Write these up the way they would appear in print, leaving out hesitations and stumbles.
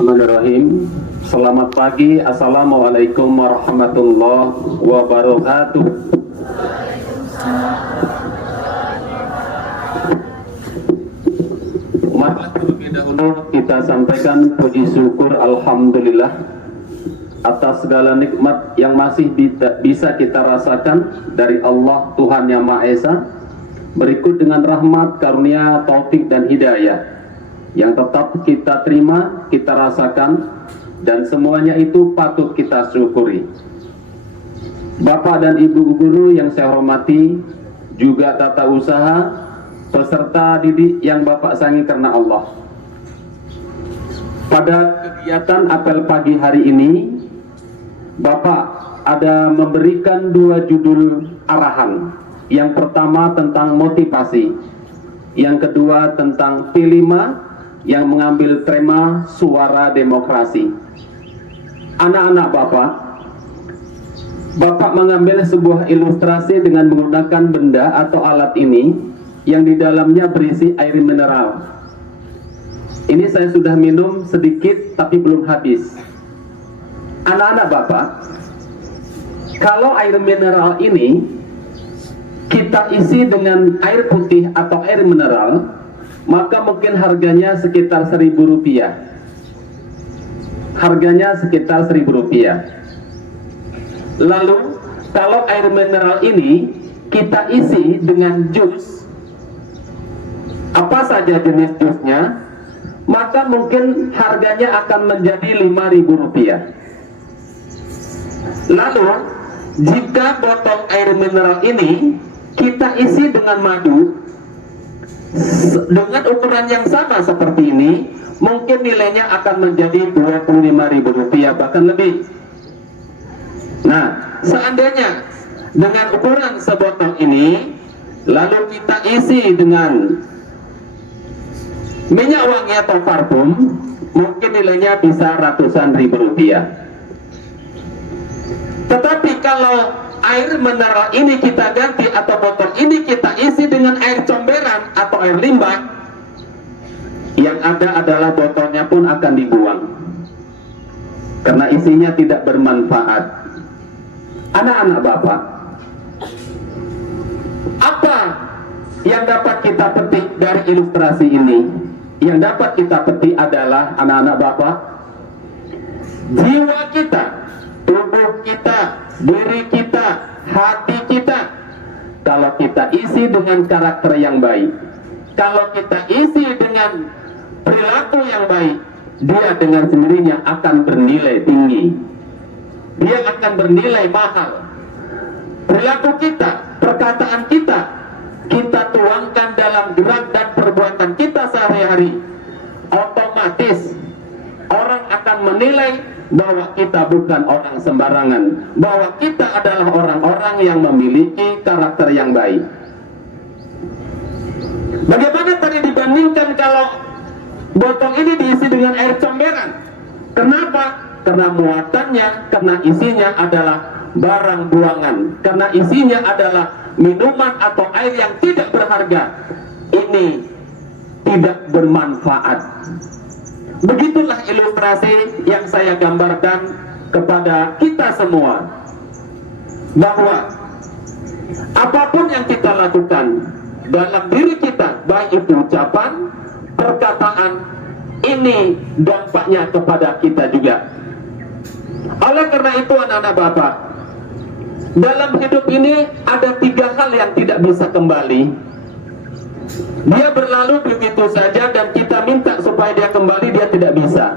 Bismillahirrahmanirrahim. Selamat pagi. Assalamualaikum warahmatullahi wabarakatuh. Mari terlebih dahulu kita sampaikan puji syukur alhamdulillah atas segala nikmat yang masih bisa kita rasakan dari Allah Tuhan Yang Maha Esa. Berikut dengan rahmat, karunia, taufik dan hidayah yang tetap kita terima, kita rasakan, dan semuanya itu patut kita syukuri. Bapak dan Ibu guru yang saya hormati, juga tata usaha, peserta didik yang Bapak sayangi karena Allah. Pada kegiatan apel pagi hari ini, Bapak ada memberikan dua judul arahan. Yang pertama tentang motivasi, yang kedua tentang P5 yang mengambil tema suara demokrasi. Anak-anak Bapak mengambil sebuah ilustrasi dengan menggunakan benda atau alat ini yang di dalamnya berisi air mineral. Ini saya sudah minum sedikit tapi belum habis. Anak-anak Bapak, kalau air mineral ini kita isi dengan air putih atau air mineral, maka mungkin harganya sekitar Rp1.000. Harganya sekitar Rp1.000. Lalu kalau air mineral ini kita isi dengan jus, apa saja jenis jusnya, maka mungkin harganya akan menjadi Rp5.000. Lalu jika botol air mineral ini kita isi dengan madu dengan ukuran yang sama seperti ini, mungkin nilainya akan menjadi Rp25.000 bahkan lebih. Nah, seandainya dengan ukuran sebotol ini lalu kita isi dengan minyak wangi atau parfum, mungkin nilainya bisa ratusan ribu rupiah. Tetapi kalau air mineral ini kita ganti atau botol ini kita isi dengan air comberan atau air limbah, yang ada adalah botolnya pun akan dibuang karena isinya tidak bermanfaat. Anak-anak Bapak, apa yang dapat kita petik dari ilustrasi ini? Yang dapat kita petik adalah, anak-anak Bapak, jiwa kita, tubuh kita, diri kita, hati kita, kalau kita isi dengan karakter yang baik, kalau kita isi dengan perilaku yang baik, dia dengan sendirinya akan bernilai tinggi, dia akan bernilai mahal. Perilaku kita, perkataan kita, kita tuangkan dalam gerak dan perbuatan kita sehari-hari, otomatis orang akan menilai bahwa kita bukan orang sembarangan, bahwa kita adalah orang-orang yang memiliki karakter yang baik. Bagaimana tadi dibandingkan kalau botol ini diisi dengan air comberan? Kenapa? Karena muatannya, karena isinya adalah barang buangan, karena isinya adalah minuman atau air yang tidak berharga. Ini tidak bermanfaat. Begitulah ilustrasi yang saya gambarkan kepada kita semua, bahwa apapun yang kita lakukan dalam diri kita, baik itu ucapan, perkataan, ini dampaknya kepada kita juga. Oleh karena itu anak-anak Bapak, dalam hidup ini ada 3 hal yang tidak bisa kembali. Dia berlalu begitu saja dan kita minta supaya dia kembali, dia tidak bisa.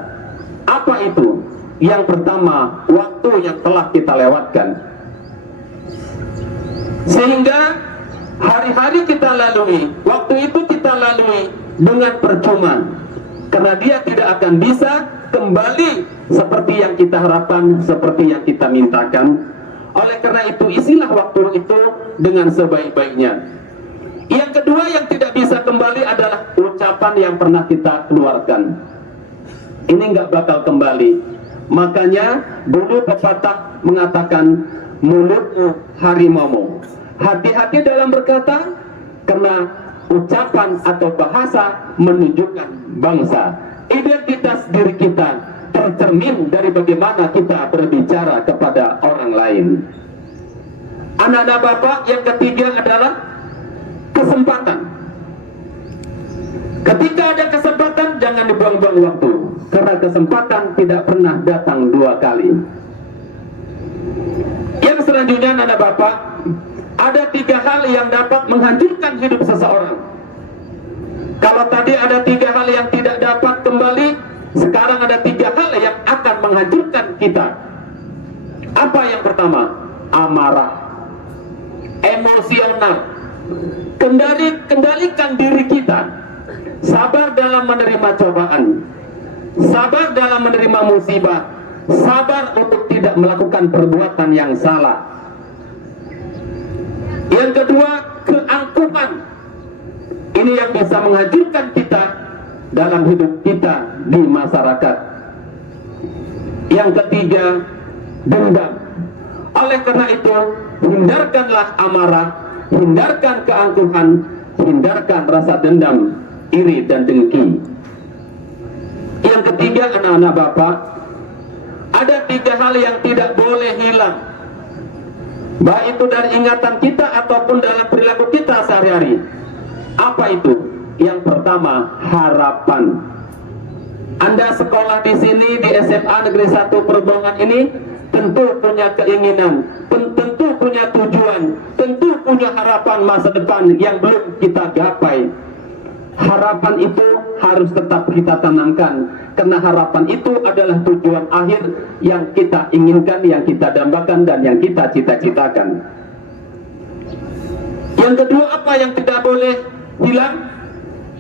Apa itu? Yang pertama, waktu yang telah kita lewatkan. Sehingga hari-hari kita lalui, waktu itu kita lalui dengan percuma, karena dia tidak akan bisa kembali seperti yang kita harapkan, seperti yang kita mintakan. Oleh karena itu, isilah waktu itu dengan sebaik-baiknya. Yang kedua yang tidak bisa kembali adalah ucapan yang pernah kita keluarkan. Ini nggak bakal kembali. Makanya dulu pepatah mengatakan, mulutmu harimaumu. Hati-hati dalam berkata, karena ucapan atau bahasa menunjukkan bangsa. identitas diri kita tercermin dari bagaimana kita berbicara kepada orang lain. Anak-anak Bapak, yang ketiga adalah kesempatan. Ketika ada kesempatan, jangan dibuang-buang waktu, karena kesempatan tidak pernah datang dua kali. Yang selanjutnya, anak Bapak, ada tiga hal yang dapat menghancurkan hidup seseorang. Kalau tadi ada tiga hal yang tidak dapat kembali, sekarang ada tiga hal yang akan menghancurkan kita. Apa yang pertama? Amarah, emosional. Kendalikan diri kita. Sabar dalam menerima cobaan, sabar dalam menerima musibah, sabar untuk tidak melakukan perbuatan yang salah. Yang kedua, keangkuhan. Ini yang bisa menghancurkan kita dalam hidup kita di masyarakat. Yang ketiga, dendam. Oleh karena itu, hindarkanlah amarah, hindarkan keangkuhan, hindarkan rasa dendam, iri dan dengki. Yang ketiga, anak-anak Bapak, ada tiga hal yang tidak boleh hilang, baik itu dari ingatan kita ataupun dalam perilaku kita sehari-hari. Apa itu? Yang pertama, harapan. Anda sekolah di sini di SMA Negeri 1 Perbongan ini tentu punya keinginan, tentu punya tujuan, tentu punya harapan masa depan yang belum kita gapai. Harapan itu harus tetap kita tanamkan, karena harapan itu adalah tujuan akhir yang kita inginkan, yang kita dambakan, dan yang kita cita-citakan. Yang kedua, apa yang tidak boleh hilang?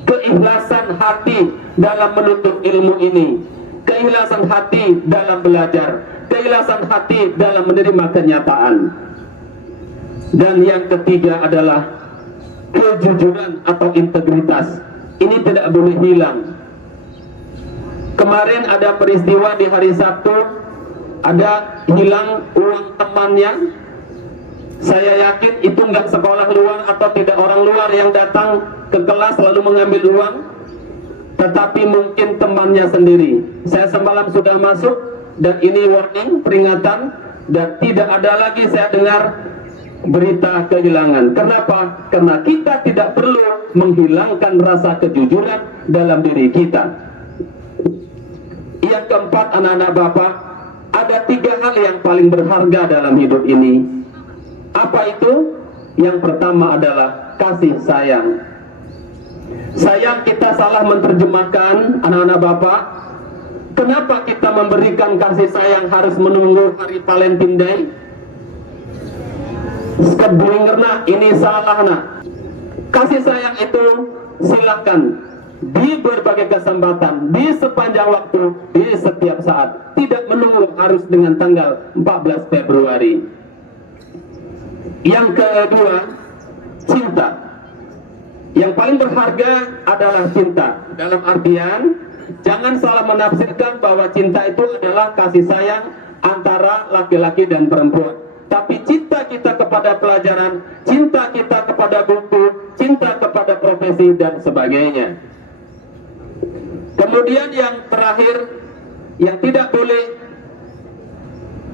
Keikhlasan hati dalam menuntut ilmu ini, keikhlasan hati dalam belajar, keikhlasan hati dalam menerima kenyataan. Dan yang ketiga adalah kejujuran atau integritas. Ini tidak boleh hilang. Kemarin ada peristiwa di hari Sabtu, ada hilang uang temannya. Saya yakin itu nggak sekolah luar atau tidak orang luar yang datang ke kelas lalu mengambil uang, tetapi mungkin temannya sendiri. Saya semalam sudah masuk, dan ini warning, peringatan, dan tidak ada lagi saya dengar berita kehilangan. Kenapa? Karena kita tidak perlu menghilangkan rasa kejujuran dalam diri kita. Yang keempat, anak-anak Bapak, ada tiga hal yang paling berharga dalam hidup ini. Apa itu? Yang pertama adalah kasih sayang. Sayang kita salah menerjemahkan, anak-anak Bapak. Kenapa kita memberikan kasih sayang harus menunggu hari Valentine Day? Sekebuingerna, ini salah nak. Kasih sayang itu silakan di berbagai kesempatan, di sepanjang waktu, di setiap saat. Tidak menunggu harus dengan tanggal 14 Februari. Yang kedua, cinta. Yang paling berharga adalah cinta. Dalam artian, jangan salah menafsirkan bahwa cinta itu adalah kasih sayang antara laki-laki dan perempuan. Tapi cinta kita kepada pelajaran, cinta kita kepada buku, cinta kepada profesi, dan sebagainya. Kemudian yang terakhir, yang tidak boleh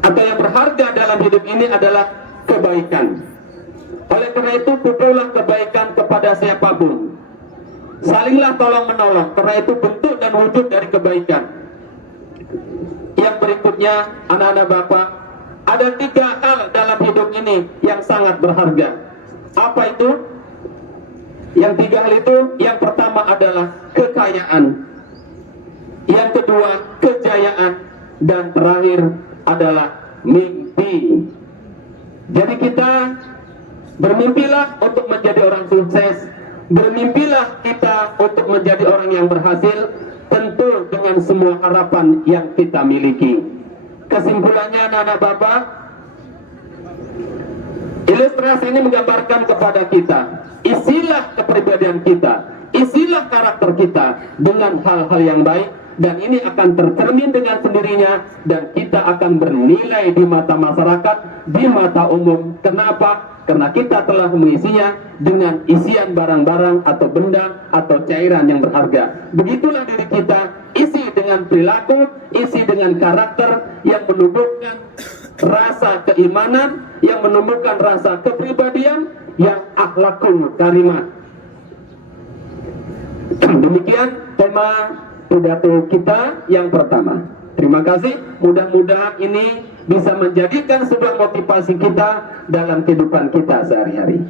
atau yang berharga dalam hidup ini adalah kebaikan. Oleh karena itu, pukullah kebaikan kepada siapapun. Salinglah tolong menolong, karena itu bentuk dan wujud dari kebaikan. Yang berikutnya, anak-anak Bapak, ada tiga hal dalam hidup ini yang sangat berharga. Apa itu? Yang tiga hal itu, yang pertama adalah kekayaan, yang kedua kejayaan, dan terakhir adalah mimpi. Jadi kita bermimpilah untuk menjadi orang sukses, bermimpilah kita untuk menjadi orang yang berhasil, tentu dengan semua harapan yang kita miliki. Kesimpulannya, anak-anak Bapak, ilustrasi ini menggambarkan kepada kita, isilah kepribadian kita, isilah karakter kita dengan hal-hal yang baik, dan ini akan tercermin dengan sendirinya, dan kita akan bernilai di mata masyarakat, di mata umum. Kenapa? Karena kita telah mengisinya dengan isian barang-barang atau benda atau cairan yang berharga. Begitulah diri kita, dengan perilaku, isi dengan karakter yang menumbuhkan rasa keimanan, yang menumbuhkan rasa kepribadian yang akhlakul karimah. Demikian tema pidato kita yang pertama. Terima kasih, mudah-mudahan ini bisa menjadikan sebuah motivasi kita dalam kehidupan kita sehari-hari.